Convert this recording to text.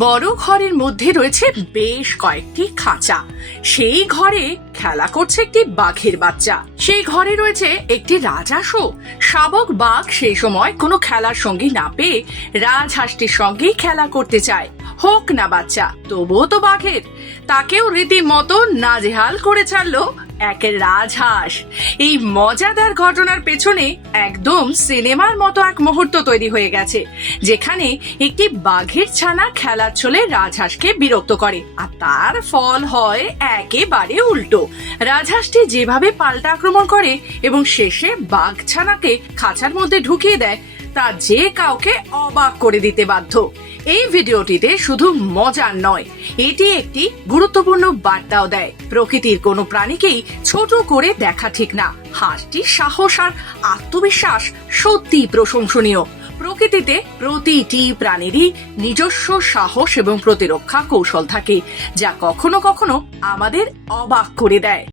বড় ঘরের মধ্যে রয়েছে বেশ কয়েকটি খাঁচা। সেই ঘরে খেলা করছে একটি বাঘের বাচ্চা। সেই ঘরে রয়েছে একটি রাজহাঁসও। শাবক বাঘ সেই সময় কোনো খেলার সঙ্গী না পেয়ে রাজহাঁসটির সঙ্গেই খেলা করতে চায়। হোক না বাচ্চা, তবুও তো বাঘের। তাকেও রীতিমতো নাজেহাল করে ছাড়লো এক রাজহাঁস। এই মজাদার ঘটনার পেছনে একদম সিনেমার মতো এক মুহূর্ত তৈরি হয়ে গেছে, যেখানে একটি বাঘের ছানা খেলার ছলে রাজহাঁসকে বিরক্ত করে, আর তার ফল হয় একেবারে উল্টো। রাজহাঁসটি যেভাবে পাল্টা আক্রমণ করে এবং শেষে বাঘ ছানাকে খাঁচার মধ্যে ঢুকিয়ে দেয়, তা যে কাউকে অবাক করে দিতে বাধ্য। এই ভিডিওটিতে শুধু মজার নয়, এটি একটি গুরুত্বপূর্ণ বার্তাও দেয়। প্রকৃতির কোনো প্রাণীকেই ছোট করে দেখা ঠিক না। হাঁসটির সাহস আর আত্মবিশ্বাস সত্যি প্রশংসনীয়। প্রকৃতিতে প্রতিটি প্রাণীরই নিজস্ব সাহস এবং প্রতিরক্ষা কৌশল থাকে, যা কখনো কখনো আমাদের অবাক করে দেয়।